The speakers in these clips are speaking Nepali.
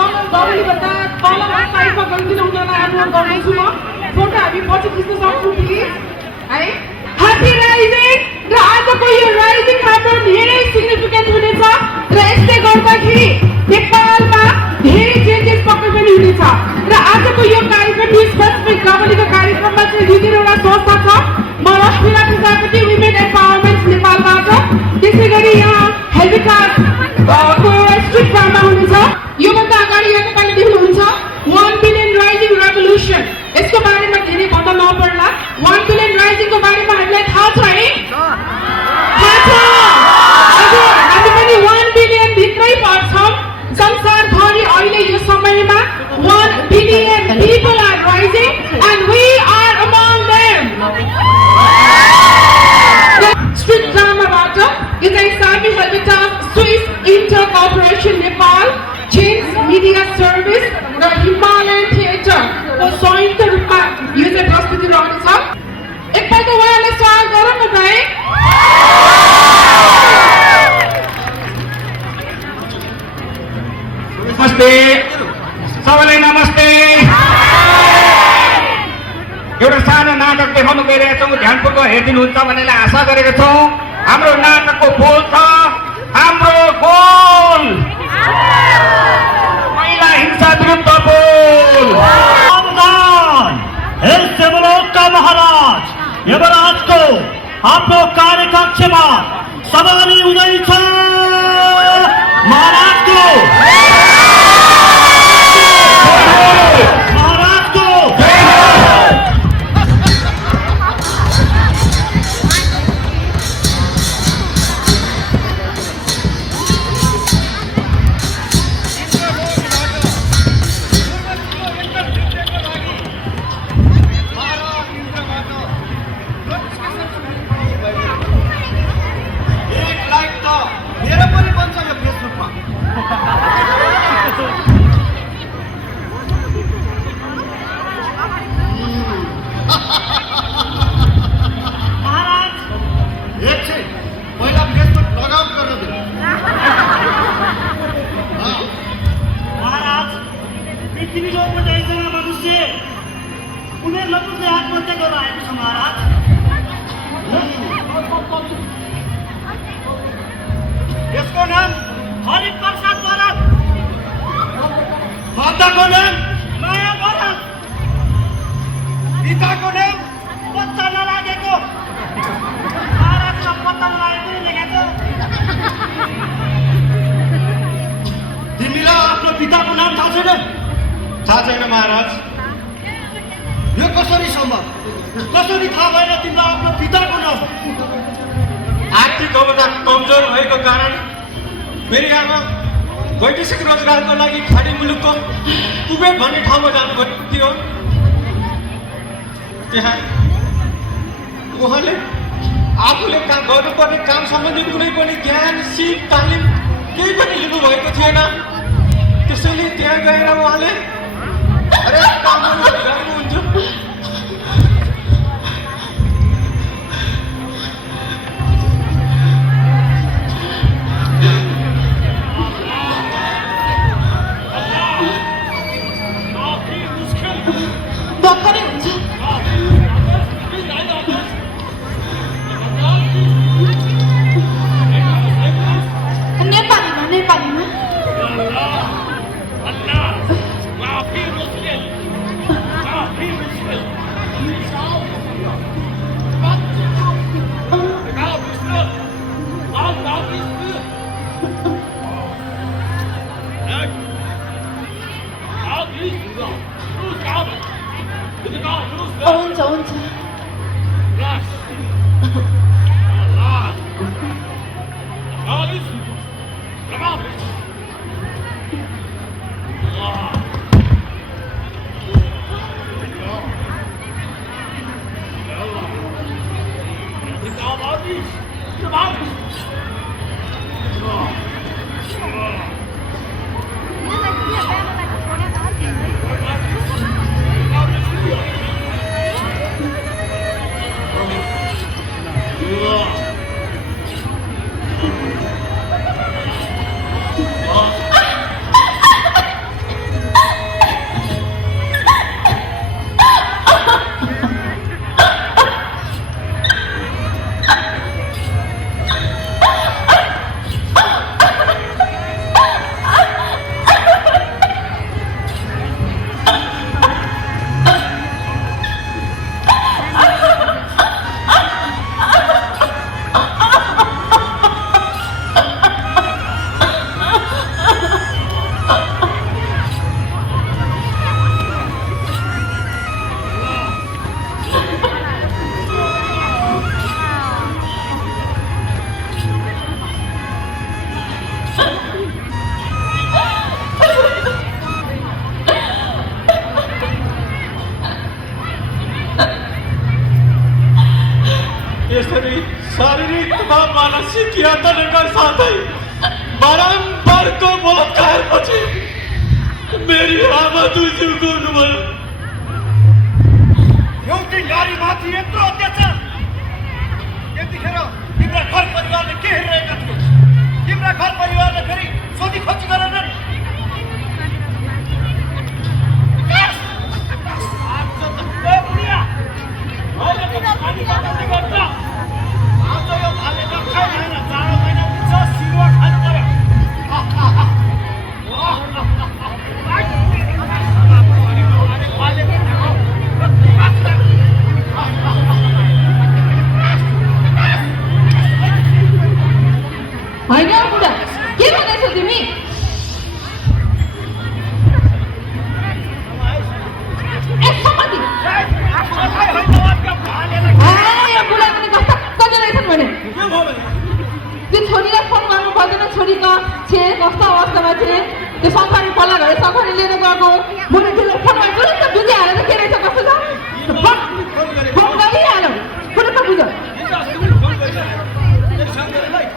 कलर गरौली भन्दा कलर साइडमा गइदिनु हुनलाई अनुरोध गर्दछु म। फोटो हामी पछि खिच्न सक्छौँ प्लिज है। ह्यापी राइजिङ र आजको यो राइजिङ हाम्रो धेरै सिग्निफिकेन्ट हुनेछ र यसले गर्दाखेरि नेपालमा धेरै चेन्जेस पक्कै पनि हुनेछ र आजको यो कार्यक्रम यो स्पेसिफिक गरौलीको कार्यक्रममा चाहिँ दुई तिनवटा संस्था छ। म रश्मिला प्रजापति वुमेन एम्पावरमेन्ट नेपालबाट, त्यसै गरी यहाँ हेल्पिटास को स्ट्रिट ड्रामा हुनेछ। योभन्दा अगाडि यहाँ तपाईँले देख्नुहुन्छ 1 बिलियन राइजिङ रेभोल्युसन, यसको बारेमा धेरै भन्न नपर्ला। 1 बिलियन राइजिङको बारेमा हामीलाई थाहा छ है? थाहा छ। हजुर, हामी पनि 1 बिलियन भित्रै पर्छौँ। संसारभरि अहिले यो समयमा 1 billion people are rising and we are among them. Street ड्रामाबाट यो चाहिँ Sami Helvetas, Swiss intercooperation Nepal, change media service र हिमालयन थिएटरको संयुक्त रूपमा यो चाहिँ प्रस्तुति रहनेछ। एकपल्ट उहाँलाई स्वागत गरौँ न भाइ। नमस्ते सबैलाई, नमस्ते। एउटा सानो नाटक देखाउनु गइरहेका छौँ, ध्यानपूर्वक हेरिदिनुहुन्छ भनेर आशा गरेको छौँ। हाम्रो नाटकको बोल छ हाम्रो गोल, महिला हिंसा विरुद्ध बोल। महाराज युवराजको आफ्नो कार्यकक्षमा सवारी हुँदैछ। महाराजको यसको नाम हरिप्रसाद बराल, माताको नाम माया बराल, पिताको नाम पत्ता नलागेको। महाराजलाई पत्ता नलागेको लेखेको। तिमीलाई आफ्नो पिताको नाम थाहा छैन? थाहा छैन महाराज। यो कसरी सम्भव? कसरी थाहा भएन तिमीलाई आफ्नो पिताको नाम? आर्थिक अवस्था कमजोर भएको कारण मेरी आमा वैदेशिक रोजगारको लागि खाडी मुलुकको कुवेत भन्ने ठाउँमा जानुभएको थियो। त्यहाँ उहाँले आफूले गर्नुपर्ने काम सम्बन्धी कुनै पनि ज्ञान, सिप, तालिम केही पनि लिनुभएको थिएन। त्यसैले त्यहाँ गएर उहाँले हरेक कामहरू गर्नुहुन्थ्यो। यसरी शारीरिक तथा मानसिक यातनाका साथै बारम्बारको बलात्कारपछि मेरी आमा दुई गर्नुभयो। एउटै नारीमाथि यत्रो अत्याचार, त्यतिखेर तिम्रा घर परिवारले के हेरिरहेका थिए? तिम्रा घर परिवारले फेरि सोधी खोजी गरेनन्? होइन बुढा, के भन्दैछौ तिमी? त्यो छोरीलाई फोन गर्नु पर्दैन, छोरीको छे कस्तो अवस्थामा थिए, त्यो सफारी पल्ला घरे सफारी लिएर गएको बुढा त्यसलाई फोनमा तुरन्त बुझिहाल्यो त के रहेछ कस्तो छ। फोन गरिहाल्यो तुरन्त बुझ।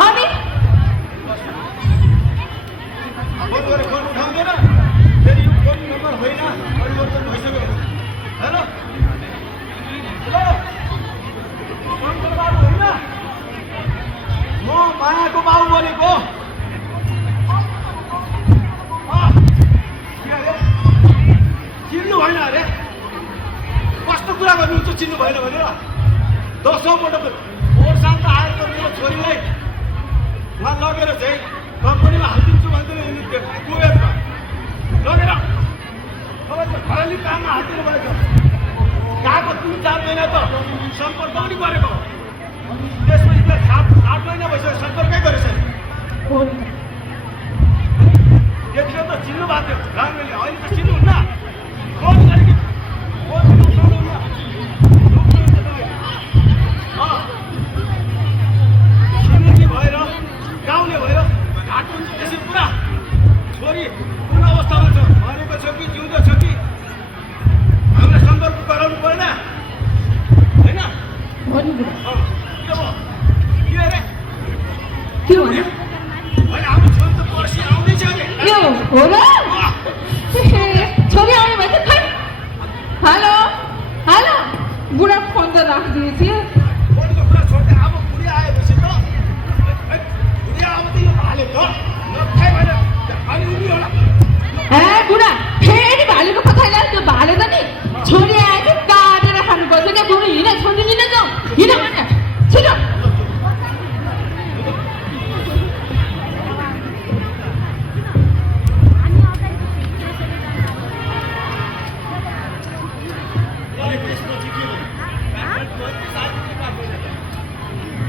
अनि म मायाको बाबु बोलेको। चिन्नु भएन अरे? कस्तो कुरा गर्नुहुन्छ चिन्नु भएन भनेर? 10औं पटक ओरसाम्म आएको मेरो छोरीलाई उहाँ लगेर चाहिँ कम्पनीमा हालिदिन्छु भन्दै कुवेतमा लगेर खराली काममा हालिदिनु भएको। गएको 3-4 महिना त सम्पर्क पनि गरेको, त्यसपछि त 8 महिना भइसक्यो सम्पर्कै गरेको छैन। त्यतिखेर त चिन्नु भएको थियो रामले, अहिले त चिन्नुहुन्न। फोन गरेको छिमेकी भएर गाउँले भएर घाटो त्यसै पुरा छोरी कुन अवस्थामा छ, मरेको छ कि जिउँदो छ कि हामीलाई सम्पर्क गराउनु पर्दैन होइन? के अरे के भन्यो? होइन हाम्रो छोरी त पर्सि आउँदैछ अरे। यो हो र? छोरी आउने भएछ खै। हेलो हेलो, बुढा फोन त राखिदिए थियो। फोनको कुरा छोड्दै अब बुढी आएपछि त बुढी अब त यो हाल्यो त नखाइ भएर अनि उनी होला। ए बुढा, फेरि भालेको पछाडि लाग्यो त्यो भाले त नि छोरी आएछ काटेर खानुपर्छ क्या। बुढो हिँड, छोरी लिन जाउँ, हिँड भने छिटो।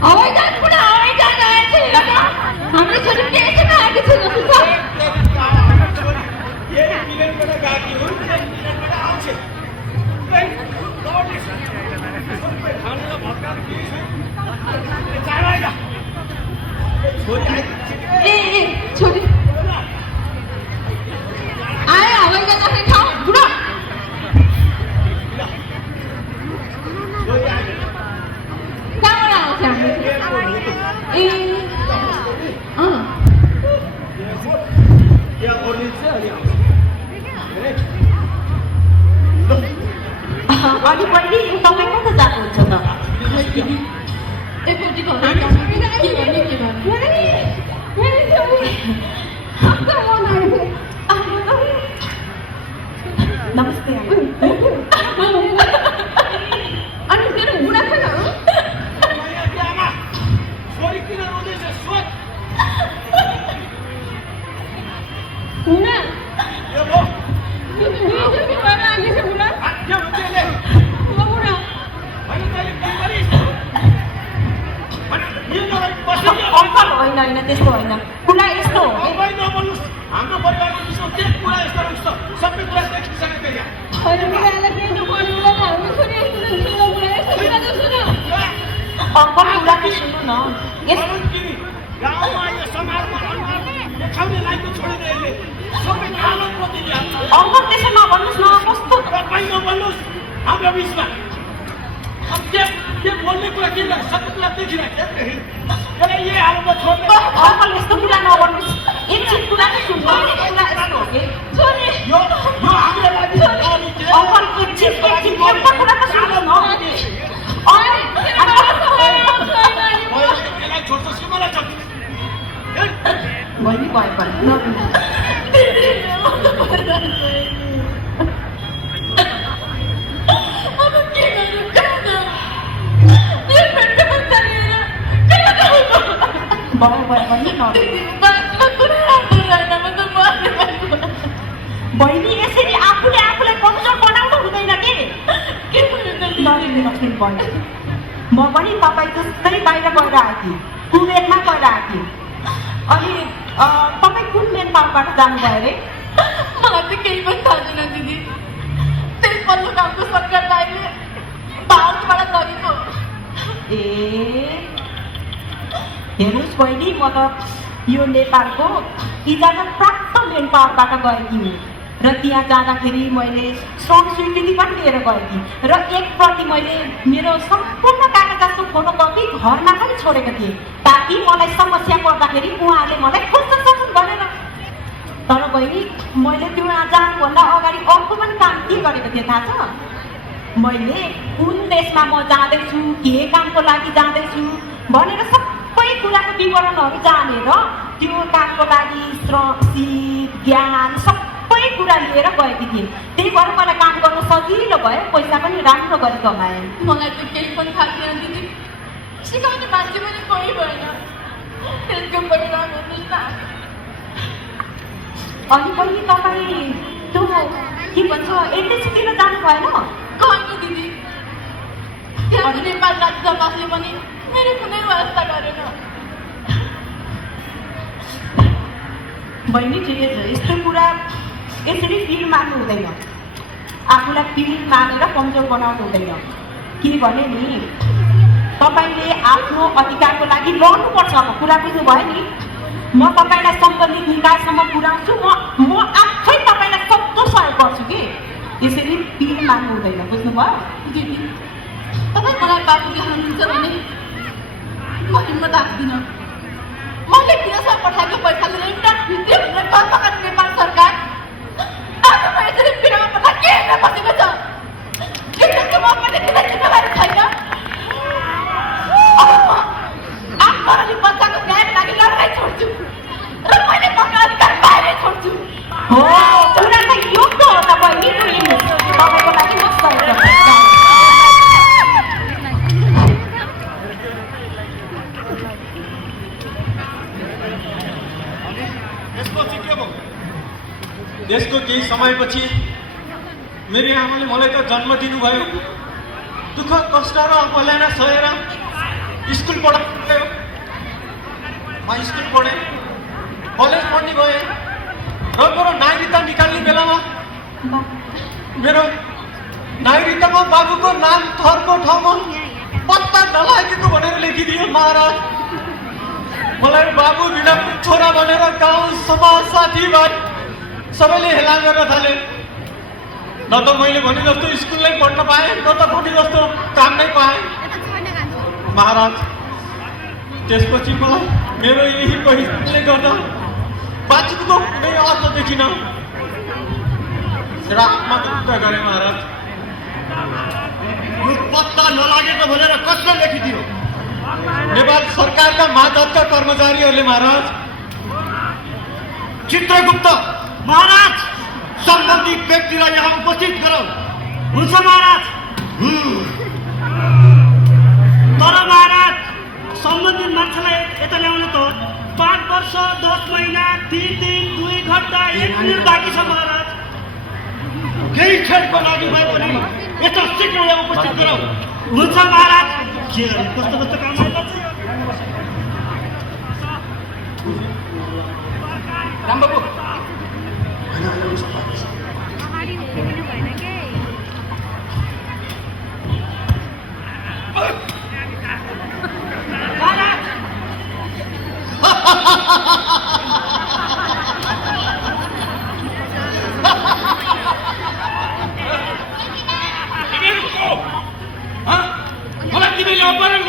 आवाज बुढा, आवाज आएछ हेर त, हाम्रो छोरी केसँग आएको छ जस्तो छ। यही मिलनबाट गएकी हुन्, यही मिलनबाट आउँछ। खानेर भत्काएर केही छैन। चाँडो आइज। छोरी आइपुग्छ। ए छोरी आयो हवाई जाने ठाउँ बुढा। कहाँबाट आउँछ हाम्रो? ए अनि बहिनी तपाईँ कता जानुहुन्छ त? एकपट्टि घर के भन्ने के नमस्ते। अनि तेरो बुढा खोइ छोरी किन रोँदैछ सोच। हुन यो भयो के भएर आएको छ बुढा? के भन्छ यसले? बुढा होइन तैँले के गरिस्? यो नगरी बस्यो नि। अङ्कल होइन होइन त्यस्तो होइन, कुरा यस्तो हो। तपाईँ नबोल्नुहोस्, हाम्रो परिवारको विषयमा के कुरा यस्तो हुन्छ सबै कुरा देखिसकेको यहाँ। अरे बुढालाई के दुःख पर्यो बुढा, हाम्रो छोरी यस्तो सुन बुढा, यस्तो कुरा त सुन। अङ्कल कुरा त सुन्नु न। गाउँमा यो समाजमा अनुहार देखाउने लाइनको छोडेर यसले सबै कानुन प्रतिनिधि अङ्कल त्यसो नभन्नुहोस् न, कस्तो तपाईँ नबोल्नुहोस् हाम्रो बिचमा। अब के बोल्ने कुरा के सब कुरा देखिरहेको छ अरे ये हालमा छोड्ने अङ्कल यस्तो कुरा नगर्नुहोस् एकछिन कुरा चाहिँ सुन्नुहोस् कुरा यस्तो हो कि छोरी यो हाम्रो लागि अङ्कल एकछिन एउटा कुरा त सुन्नुहोस् न यसलाई छोड्छस् कि मलाई छोड्छस् बहिनी भयो बहिनी यसरी आफूले आफूलाई कमजोर बनाउनु हुँदैन के म पनि तपाईँ जस्तै बाहिर गएर आएँ कुवेतमा गएर आएँ अनि तपाईँ कुन मेन पार्कबाट जानुभयो अरे मलाई त केही पनि थाहा छैन दिदी त्यही पल्लो गाउँको सरकार दाइले भारतबाट लगेको ए हेर्नुहोस् बहिनी म त यो नेपालको इजाजत प्राप्त मेन पावरबाट गएकी हुँ र त्यहाँ जाँदाखेरि मैले श्रम स्वीकृति पनि लिएर गएकी र एक प्रति मैले मेरो सम्पूर्ण कागज जस्तो फोटोकपी घरमा पनि छोडेको थिएँ ताकि मलाई समस्या पर्दाखेरि उहाँले मलाई खोज्न सकुन् भनेर तर बहिनी मैले त्यो जानुभन्दा अगाडि अर्को पनि काम के गरेको थिएँ थाहा छ मैले कुन देशमा म जाँदैछु के कामको लागि जाँदैछु भनेर सबै कुराको विवरणहरू जानेर त्यो कामको लागि श्रम सिप ज्ञान सबै कुरा लिएर गएकी थिएँ त्यही भएर मलाई काम गर्न सजिलो भयो पैसा पनि राम्रो गरी कमाएँ मलाई त केही पनि थाहा छैन दिदी सिकाउने मान्छे पनि कोही भएन त्यसको परिणाम हेर्नुहोस् न अनि पनि तपाईँ त्यो के भन्छ एनएससी दिन जानु भएन होइन दिदी त्यहाँको नेपाल राज्य सरकारले पनि मेरो कुनै व्यवस्था गरेन बहिनी ठिकै छ यस्तो कुरा यसरी पिल मार्नु हुँदैन आफूलाई पिल मारेर कमजोर बनाउनु हुँदैन के भने नि तपाईँले आफ्नो अधिकारको लागि लड्नुपर्छ अब कुरा बुझ्नुभयो नि म तपाईँलाई सम्बन्धित निकायसम्म पुर्याउँछु म आफै तपाईँलाई सक्दो सहयोग गर्छु कि यसरी पिल मार्नु हुँदैन बुझ्नुभयो दिदी तपाईँ मलाई बाबुले हाल्नुहुन्छ भने म हिम्मत राख्दिनँ मैले विदेशमा पठाएको पैसाले एउटा भित्री हुने कर्मकाण्ड नेपाल सरकार आजमा यसरी पिरामा पठा के हेर्न बसेको छ त्यसको म पनि किन जिम्मेवारी छैन आफ्नो अनि बच्चाको न्यायको लागि लडाइँ छोड्छु र मैले पाउने अधिकार पाएरै छोड्छु हो कुरा त यो त हो तपाईँ तपाईँको लागि म सहयोग गर्छु त्यसको केही समयपछि मेरो आमाले मलाई त जन्म दिनुभयो दुःख कष्ट र अपल्याना सहेर स्कुल पढाउनुभयो म स्कुल पढेँ कलेज पढ्ने भएँ र मेरो नागरिकता निकाल्ने बेलामा मेरो नागरिकतामा बाबुको नाम थरको ठाउँमा पत्ता नलागेको भनेर लेखिदियो महाराज मलाई बाबु बिना छोरा भनेर गाउँ समाज साथीभाइ सबैले हेला गर्न थाले न त मैले भने जस्तो स्कुल नै पढ्न पाएँ न त भने जस्तो काम नै पाएँ महाराज त्यसपछि मलाई मेरो यही परिस्थितिले गर्दा बाँच्नुको कुनै अर्थ देखिन र आत्महत्या गरेँ महाराज यो पत्ता नलागेको भनेर कसले लेखिदियो नेपाल सरकारका मातहतका कर्मचारीहरूले महाराज चित्रगुप्त महाराज सम्बन्धित व्यक्तिलाई यहाँ उपस्थित गरौँ हुन्छ महाराज तर महाराज सम्बन्धित मान्छेलाई यता ल्याउनु त 5 वर्ष 10 महिना 3 दिन 2 घन्टा 1 मिनट बाँकी छ महाराज केही क्षणको लागि भए पनि यता शीघ्र यहाँ उपस्थित गरौँ हुन्छ महाराज के कस्तो कस्तो काम आइपर्छ राम बाबु मलाई तिमीले अपहरण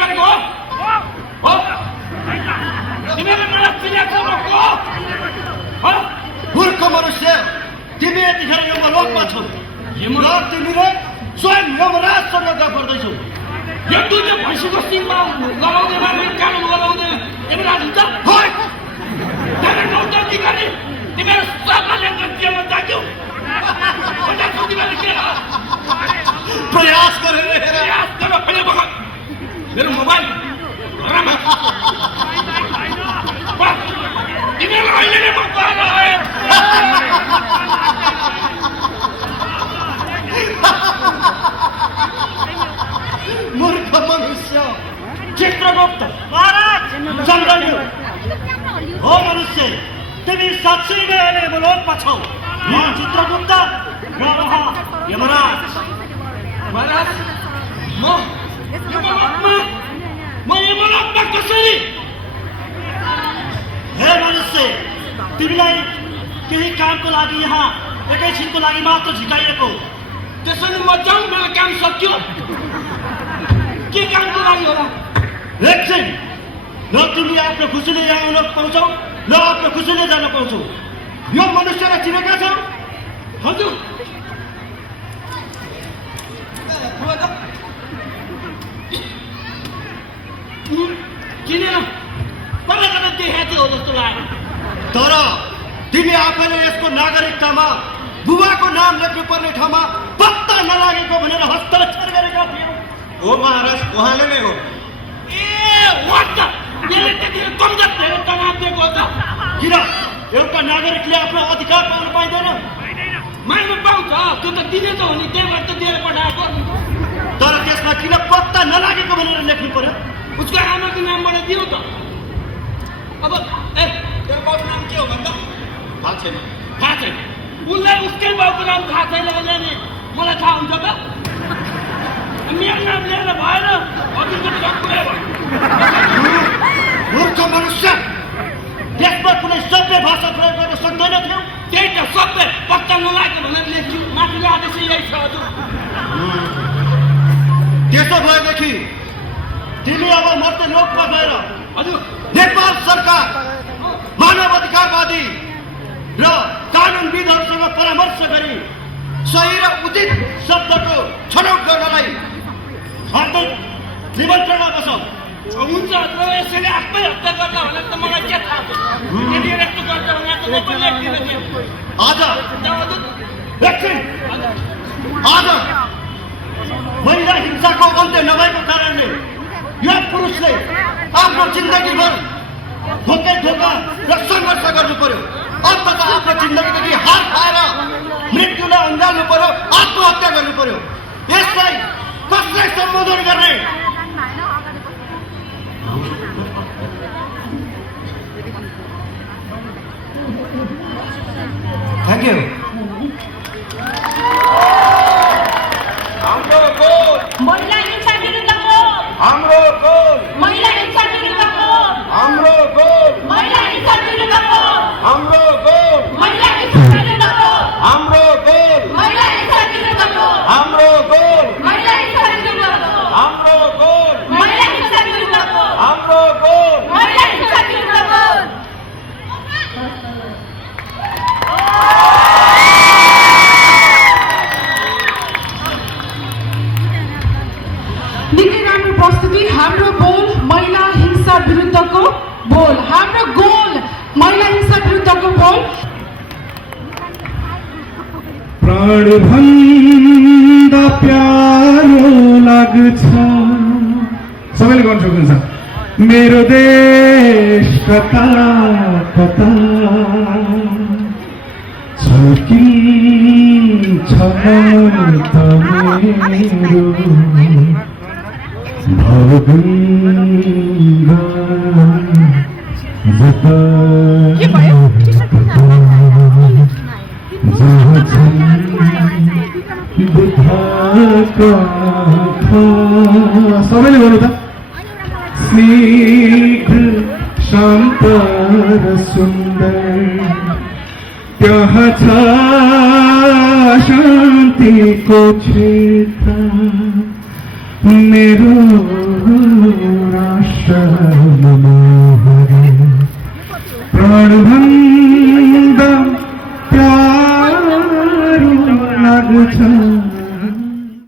मूर्ख मनुष्य, तिमी यतिखेर यमलोकमा छौ र तिमीले स्वयं यमराजसँग गफ गर्दैछौ। दुईटा भैँसीको सिङमा लगाउने मान्छे कानुन लगाउने यमराज हुन्छ। तिमीहरू सबैले गल्तीमा जाग्यौ। प्रयास गरेर मेरो मोबाइल तिमीहरू अहिले नै मूर्ख मनुष्य, चित्रगुप्त महाराज सम्झन्छु। हो मनुष्य, तिमी साँच्चै नै अहिले यमलोकमा छौ। म चित्रगुप्त र उहाँ यमराज। महाराज म यमलोकमा कसरी? हे मनुष्य, तिमीलाई केही कामको लागि यहाँ एकैछिनको लागि मात्र झिकाइएको। त्यसैले म जाउँ, मेरो काम सक्यो। के कामको लागि होला? एकछिन, न तिमी आफ्नो खुसीले यहाँ आउन पाउँछौ न आफ्नो खुसीले जान पाउँछौ। यो मनुष्यलाई चिनेका छौ? हजुर किनेर कता कता देखाएको हो जस्तो लाग्यो। तर तिमी आफैले यसको नागरिकतामा बुबाको नाम लेख्नुपर्ने ठाउँमा पत्ता नलागेको भनेर हस्ताक्षर गरेका थियौ। हो महाराज, उहाँले नै हो। यसले त्यति कमजोर धेरै तनाव दिएको छ। किन एउटा नागरिकले आफ्नो अधिकार पाउन पाइँदैन? माग्नु पाउँछ, त्यो त दिने त हो नि, त्यही भएर त दिएर पठाएको। तर त्यसमा किन पत्ता नलागेको भनेर लेख्नु पर्यो? उसको आमाको नामबाट दियो त। अब तेरो बाबुको नाम के हो भन्दा? थाहा छैन। थाहा छैन, उसलाई उसकै बाउको नाम थाहा छैन भने नि मलाई थाहा हुन्छ त। मेरो नाम लिएर भएन, हजुरको कुरा भयो। मूर्ख मनुष्य, त्यसमा कुनै सभ्य भाषा प्रयोग गर्न सक्दैन थियो। त्यही त सबै पत्ता नलाग्यो भनेर लेख्छु। माथिको आदेश यही छ हजुर। त्यसो भएदेखि तिमी अब मर्ते लोकमा गएर हजुर नेपाल सरकार, मानव अधिकारवादी र कानुनविदहरूसँग परामर्श गरी सही र उचित शब्दको छनौट गर्नलाई हार्दिक निमन्त्रणा बसौँ। हुन्छ, यसैले आफै हत्या गर्दा भनेर त मलाई के थाहा छ? यदि यस्तो गर्छ भने त म पनि लेख्दिनँ थियो। आज हजुर एकछिन, आज महिला हिंसाको अन्त्य नभएको कारणले यो पुरुषले आफ्नो जिन्दगीभर धोका र सङ्घर्ष गर्नु पर्यो। अन्तत आफ्नो जिन्दगीदेखि हार खाएर मृत्युलाई अन्जाल्नु पर्यो, आत्महत्या गर्नु पर्यो। यसलाई कसलाई सम्बोधन गर्ने? Thank you. हाम्रो गोल, महिला हिंसा विरुद्धको, हाम्रो गोल, महिला हिंसा विरुद्धको, हाम्रो गोल, महिला हिंसा विरुद्धको, हाम्रो गोल, महिला हिंसा विरुद्धको, हाम्रो गोल, महिला हिंसा विरुद्धको, हाम्रो गोल, महिला हिंसा विरुद्धको, हाम्रो गोल, महिला हिंसा विरुद्धको, हाम्रो गोल। महिला हिंसा विरुद्धको। निकै राम्रो प्रस्तुति। हाम्रो बोल महिला हिंसा विरुद्धको बोल, हाम्रो गोल महिला हिंसा विरुद्धको बोल। प्राणभन्दा प्यारो लाग्छ, सबैले गर्न सक्नुहुन्छ। मेरो देश कता कता छल्किन्छ त मेरो भवगङ्गा जता जहाँ छन् बुद्धका आँखा। सबैले गर्नु त। स्निग्ध शान्त र सुन्दर त्यहाँ छ शान्तिको क्षेत्र, मेरो राष्ट्र मनोहर प्राणभन्दा प्यारो लाग्छ